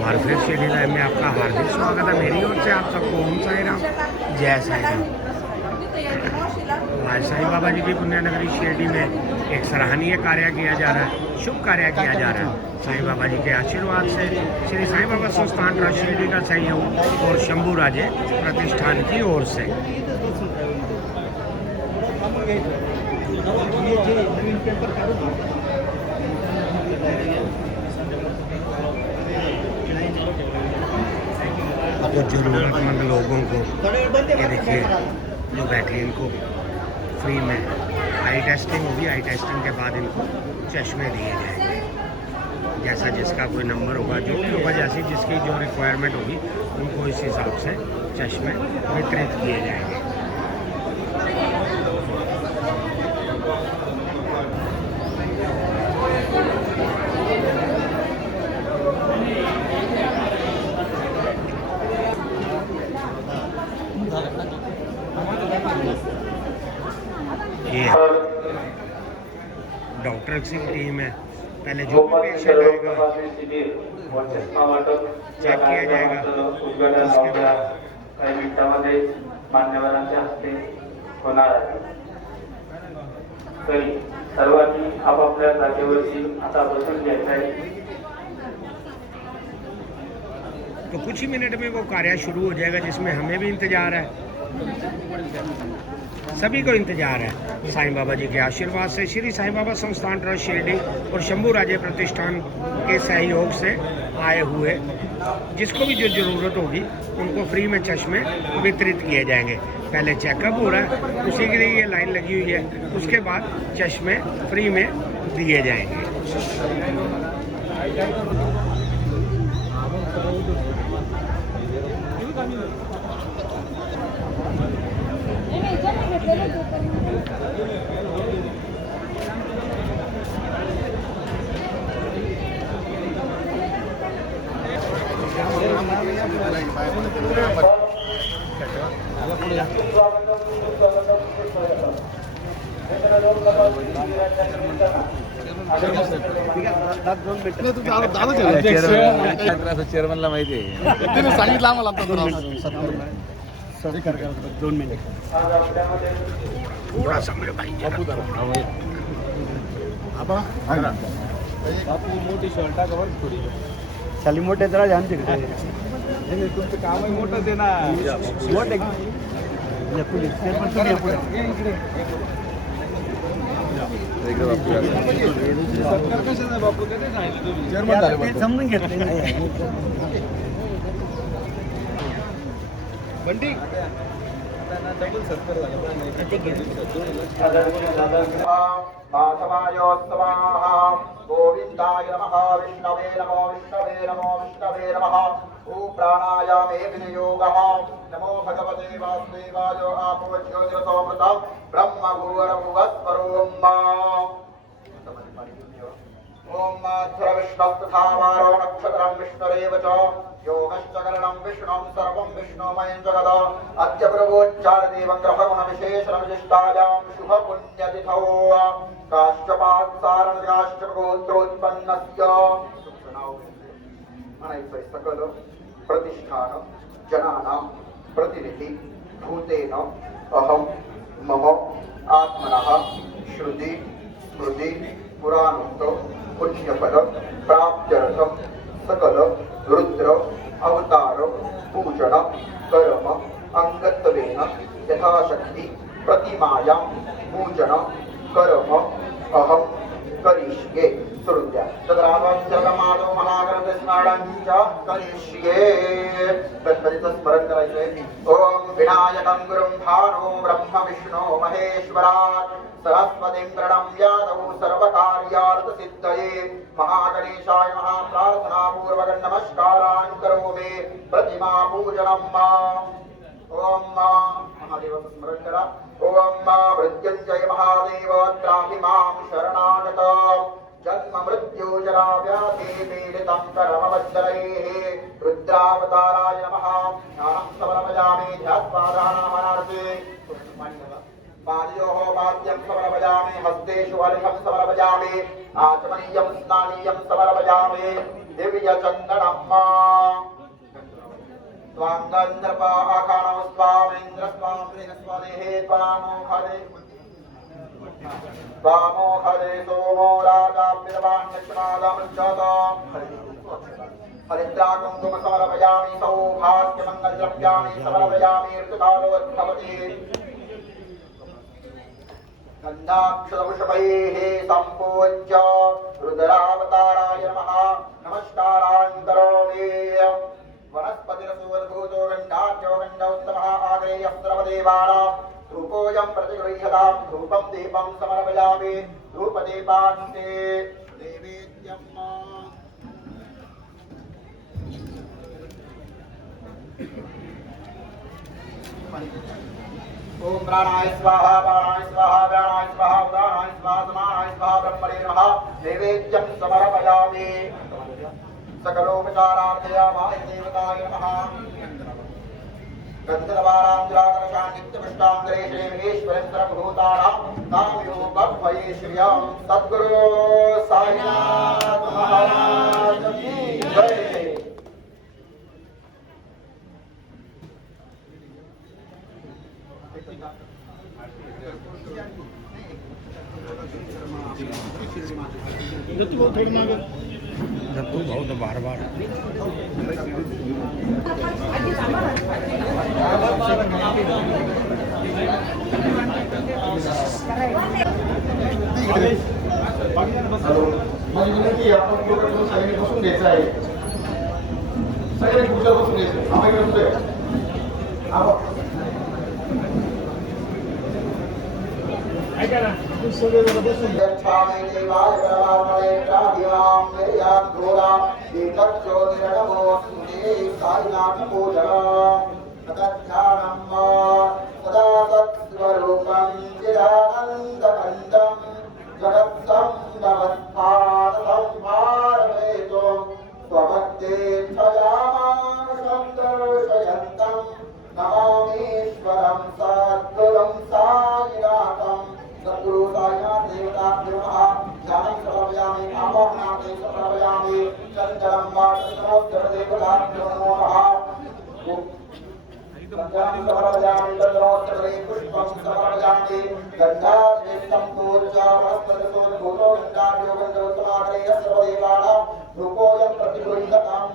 बार फिर शिरडी लाइव में आपका हार्दिक स्वागत है मेरी ओर से। आप सबको ओम साई राम, जय साई राम। आज साईं बाबा जी की पुण्यनगरी शिरडी में एक सराहनीय कार्य किया जा रहा है, शुभ कार्य किया जा रहा है। साईं बाबा जी के आशीर्वाद से श्री साईं बाबा संस्थान ट्रस्ट शिरडी का सहयोग और शंभू राजे प्रतिष्ठान की ओर से जो जरूरतमंद लोगों को, ये देखिए जो बैठे इनको फ्री में आई टेस्टिंग होगी। आई टेस्टिंग के बाद इनको चश्मे दिए जाएंगे। जैसा जिसका कोई नंबर होगा, जो भी होगा, जैसी जिसकी जो रिक्वायरमेंट होगी, उनको इस हिसाब से चश्मे वितरित किए जाएंगे। ये डॉक्टर की टीम है। पहले जो भी पेशेंट आएगा चेक किया जाएगा, उसके बाद काही मिनिटांमध्ये मान्यवरांच्या हस्ते होणार आहे। तरी सर्वांनी आपापल्या जागेवरती आता बसून घ्यायचं आहे। तो कुछ ही मिनट में वो कार्य शुरू हो जाएगा, जिसमें हमें भी इंतजार है, सभी को इंतजार है। साईं बाबा जी के आशीर्वाद से श्री साईं बाबा संस्थान ट्रस्ट शिरडी और शंभू राजे प्रतिष्ठान के सहयोग से आए हुए जिसको भी जो ज़रूरत होगी उनको फ्री में चश्मे वितरित किए जाएंगे। पहले चेकअप हो रहा है, उसी के लिए ये लाइन लगी हुई है, उसके बाद चश्मे फ्री में दिए जाएंगे। चेअरमनला माहिती आहे, सांगितलं आम्हाला 2 मिनिट थोड़ा समय भाई बापू मोठी शर्टा कवर थोडी खाली मोठे जरा ध्यान तिकडे तुमचं काम आहे मोठं ते ना मोठे बापू समजून घेतलं बंटी डबल सत्तर गोविंदाय नमः। विष्णवे नमो विष्णवे नमो विष्णवे नमः। ओ प्राणायामे विनियोगः। नमो भगवते वासुदेवाय। आपो ज्योतिरसोमृतम् ब्रह्म भूवरभुवस्वरोम्। ओम माधुर विष्णुस्तथा वारो नक्षत्रं विष्णुरेव च योगश्चकरणं विष्णुं सर्वं विष्णुमयं जगद। अद्य प्रभोच्चार देवं ग्रहगुण विशेषण विशिष्टायां शुभ पुण्यतिथौ काश्यपात्सारण काश्यपगोत्रोत्पन्नस्य अनैपै सकल प्रतिष्ठान जनानां प्रतिनिधि भूतेन अहं मम आत्मनः श्रुति स्मृति पुराणोक्त पुण्यफल प्राप्त्यर्थं सकल रुद्र अवतार पूजन कर्म अंगत्वेन यथाशक्ति प्रतिमायां पूजन कर्म अहं करिष्ये। सुरुद्या तद्रावाच्यमादो महागणस्मरणं च करिष्ये। गणपतीचं स्मरण करायचंय। ओम विनायकं गुरुं भानो ब्रह्म विष्णु महेश्वरात् सरस्वतीं प्रणम्य यादव सर्वकार्यार्थसिद्धये महागणेशाय महाप्रार्थनापूर्वक नमस्कारान् करोमि। प्रतिमा पूजनं ओम महादेव स्मरण करा। ओम मृत्युंजय महादेव त्राहि मां शरणागत। जन्म मृत्यु जरा व्याधि पीडितं करमवज्जलैः रुद्रावताराय नमः। ज्ञानं समर्पयामि ध्यात्वादानामनार्थे। पादयोः पाद्यं समर्पयामि। हस्तेषु अर्घ्यं समर्पयामि। आचमनीयं स्नानीयं समर्पयामि। दिव्यचन्दनं स्वांगंधर्प आखाणो स्वामेन्द्र स्वामेन्द्र स्वादेहे स्वामोखदे सोमो राजा विद्वान् दक्षिणादमृच्छताम् हरिद्रागं समर्पयामि सौभाग्यमङ्गलद्रव्याणि समर्पयामि ऋतुकालोद्भवति गन्धाक्षरवृषभैः सम्पूज्य रुद्रावताराय नमः नमस्कारान् करोमि वनस्पतिरसुवद्भूतो गन्धाख्यो गन्धोत्तमः आग्रेयः सर्वदेवानां धूपोऽयं प्रतिगृह्यतां धूपं दीपं समर्पयामि धूपदीपान्ते नैवेद्यम् ओम प्राणाय स्वाहा प्राणाय स्वाहा व्यानाय स्वाहा उदानाय स्वाहा समानाय स्वाहा ब्रह्मणे नमः नैवेद्यं समर्पयामि सकलोपचारार्थयामाय देवताय नमः गन्धर्वाराञ्जलाकरशां नित्यपुष्टां गणेशेश्वरं सर्वभूतानां नामयो भवये श्रियं सद्गुरु साईनाथ महाराज की जय। दत्तू भाऊ तो बार बार माझी विनंती आहे आपण थोडं सगळ्यांनी बसून घ्यायचं आहे सगळ्यांनी खुर्च्या बसून घ्यायचं आम्हाला बसतोय गच्छामि देवाय परमात्मने प्राधियां मेयां धूरां दीक्षो निरणमोऽस्मि साईनाथ पूजनम् तद्ध्यानं सदा तत्स्वरूपं चिदानन्दकन्दं जगत्सम्भवस्थानसंहारहेतुं स्वभक्तेच्छयामानुषं दर्शयन्तं नमामीश्वरं सद्गुरुं साईनाथम् सद्गुरु साईनाथ देवताभ्यो नमः ध्यानं समर्पयामि आवाहनार्थं समर्पयामि चञ्चलं वाचनोत्तरदेवताभ्यो नमो नमः ध्यानं समर्पयामि चन्द्रोत्तरे पुष्पं समर्पयामि गन्धाद्वेष्टं पूज्य वनस्पतिसोद्भूतो गन्धाभ्यो गन्धोत्तमाग्रेय सर्वदेवानां रूपोऽयं प्रतिगृह्यताम्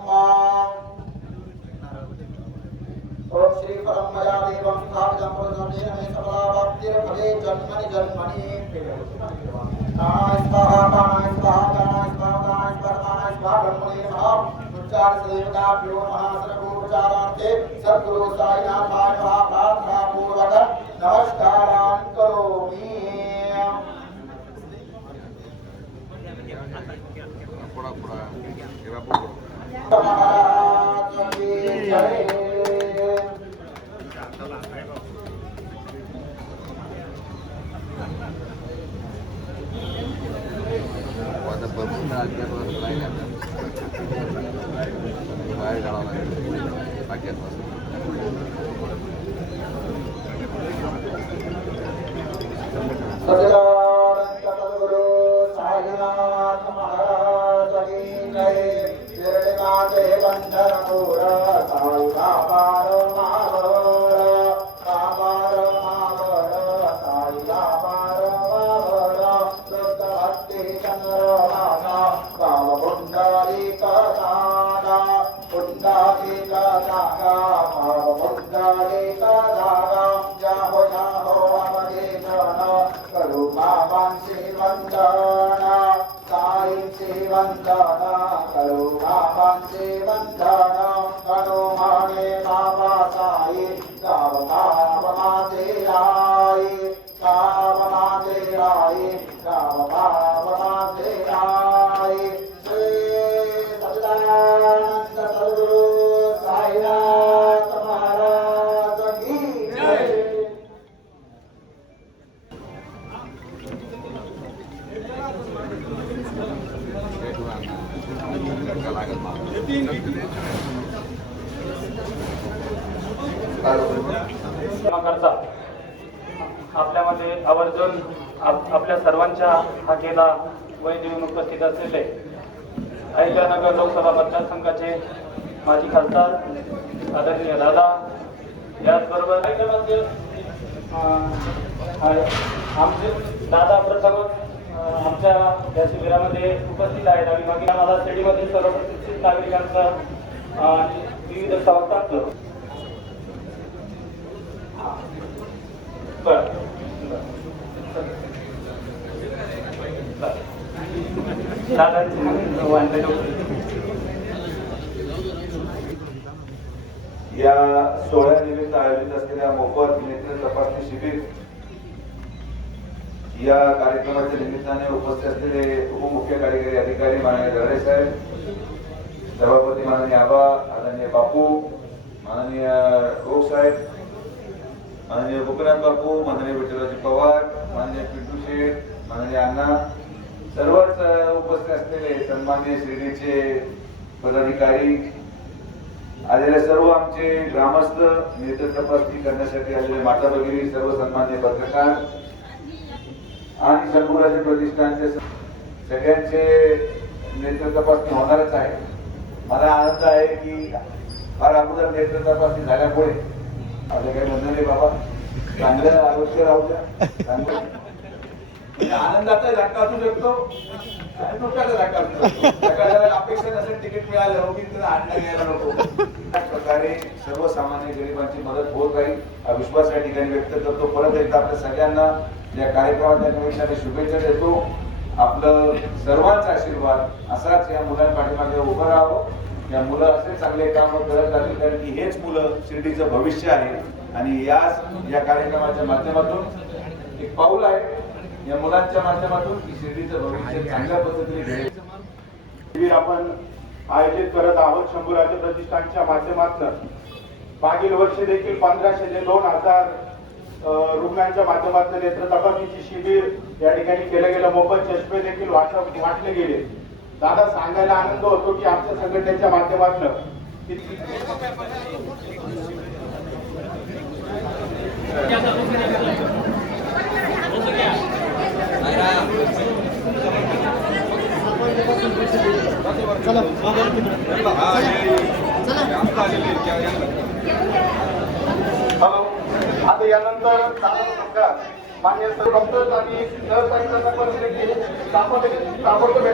ओम श्री परम मया देवं स्थापितं प्रजनेन मे सफलावाप्तिर्भवे जन्मनि जन्मनि नारायण स्वाहा नारायण स्वाहा नारायण स्वाहा नारायण स्वाहा ब्रह्मणे नमः उच्चार देवताभ्यो नमः सर्वोपचारार्थे सद्गुरु साईनाथाय नमः प्रार्थना पूर्वक नमस्कारान् करोमि महाराज की जय। सद्गुरु साईनाथ महाराज की जय। निर्णिमाते बंधन पूर साई बाबार मावर बाबार मावर साई बाबार मावर शुद्ध भक्ति चंद्रमाना काम पुंडरी कदाना पुंडरी कदाना भाव पुंडरी कदाना जाहो जाहो अमरे जन करू बाबांची वंदना साईंची वंदना करू बाबांची वंदना हनुमाने बाबा साई गाव गाव माझे आई गाव माझे आई गाव गाव माझे आई श्री सच्चिदानंद सद्गुरु साईनाथ महाराज की जय। करता आपल्यामध्ये आवर्जून आपल्या सर्वांच्या हाकेला वय देऊन उपस्थित असलेले अहिल्यानगर लोकसभा मतदारसंघाचे माजी खासदार आदरणीय दादा, याचबरोबर कार्यक्रमाचे आमचे दादा प्रथम आमच्या या शिबिरामध्ये उपस्थित आहेत आणि मागील आम्हाला स्टेडीमधील सर्व प्रतिष्ठित नागरिकांचं विविध संस्थांचं या सोहळ्यानिमित्त आयोजित असलेल्या मोफत नेत्र तपासणी शिबिर या कार्यक्रमाच्या निमित्ताने उपस्थित असलेले उपमुख्य कार्यकारी अधिकारी माननीय दळे साहेब, सभापती माननीय आबा, आदरणीय बापू, माननीय रोग साहेब, माननीय गोपीनाथ बापू, माननीय विठ्ठलराव पवार, माननीय पिंटू शेठ, माननीय अण्णा, सर्वच उपस्थित असलेले सन्माननीय शिर्डीचे पदाधिकारी, आलेले सर्व आमचे ग्रामस्थ, नेत्र तपासणी करण्यासाठी आलेले माता भगिनी, सर्व सन्माननीय पत्रकार आणि शंभूराजे प्रतिष्ठानचे सगळ्यांचे नेत्र तपासणी होणारच आहे. मला आनंद आहे की फार अगोदर नेत्र तपासणी झाल्यामुळे आपल्या काही म्हणणं नाही बाबा, चांगलं आरोग्य राहू द्या, चांगलं आनंदाचा झटका असू शकतो, दुःखाचा झटका असू शकतो. अपेक्षा नसेल तिकीट मिळालं की त्याला आणला घ्यायला नको. त्याच प्रकारे सर्वसामान्य गरिबांची मदत होत राहील हा विश्वास या ठिकाणी व्यक्त करतो. परत एकदा आपल्या सगळ्यांना या कार्यक्रमाच्या निमित्ताने शुभेच्छा देतो. आपलं सर्वांचा आशीर्वाद असाच या मुलांपाठीमागे उभं राहावं. या मुलं असे चांगले काम करत राहतील, कारण की हेच मुलं शिर्डीचं भविष्य आहे आणि या कार्यक्रमाच्या माध्यमातून एक पाऊल आहे. या मुलांच्या माध्यमातून शिर्डीचं भविष्य चांगल्या पद्धतीने घडेल. आपण आयोजित करत आहोत शंभूराजे प्रतिष्ठानच्या माध्यमातून. मागील वर्षी देखील 1500 ते 2000 रुग्णांच्या माध्यमातून नेत्र तपासणीची शिबिर या ठिकाणी केलं गेलं. मोफत चष्मे देखील वाटले गेले. दादा सांगायला आनंद होतो की आमच्या संघटनेच्या माध्यमातून आता यानंतर मान्य डॉक्टर आणि नर्स ताबडतोब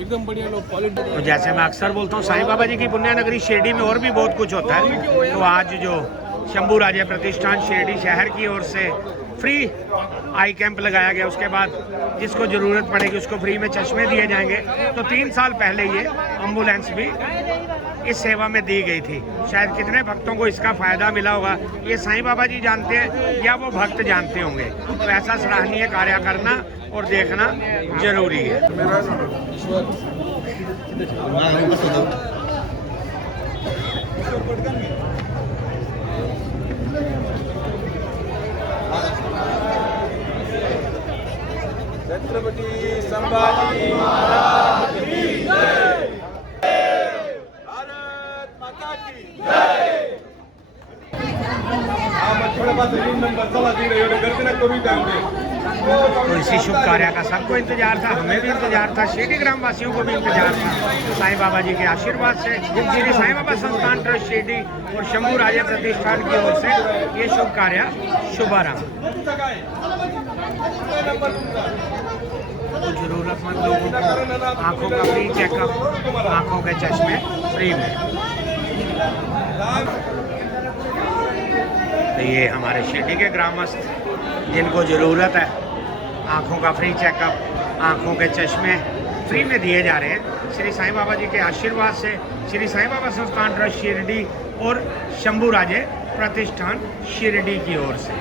एकदम बढ़िया लोग क्वालिटी. तो जैसे मैं अक्सर बोलता हूँ, साईं बाबा जी की पुण्यनगरी शिरडी में और भी बहुत कुछ होता है. तो आज जो शंभूराजे प्रतिष्ठान शिरडी शहर की ओर से फ्री आई कैंप लगाया गया, उसके बाद जिसको ज़रूरत पड़ेगी उसको फ्री में चश्मे दिए जाएंगे. तो 3 साल पहले ये एम्बुलेंस भी इस सेवा में दी गई थी. शायद कितने भक्तों को इसका फ़ायदा मिला होगा, ये साईं बाबा जी जानते हैं या वो भक्त जानते होंगे. तो ऐसा सराहनीय कार्य करना और देखना जरूरी है. छत्रपती संभाजी महाराज की जय. भारत माता की जय. तो इसी शुभ कार्य का सबको इंतजार था, हमें भी इंतजार था, शिरडी ग्राम वासियों को भी इंतजार था. साईं बाबा जी के आशीर्वाद से श्री साईं बाबा संस्थान ट्रस्ट शिरडी और शंभूराजे प्रतिष्ठान की ओर से ये शुभ कार्य शुभारंभ. तो जरूरतमंद लोगों को आंखों का फ्री चेकअप, आंखों के चश्मे फ्री में. तो ये हमारे शिरडी के ग्रामस्थ जिनको ज़रूरत है, आंखों का फ्री चेकअप, आंखों के चश्मे फ्री में दिए जा रहे हैं श्री साईं बाबा जी के आशीर्वाद से. श्री साईं बाबा संस्थान ट्रस्ट शिरडी और शंभूराजे प्रतिष्ठान शिरडी की ओर से.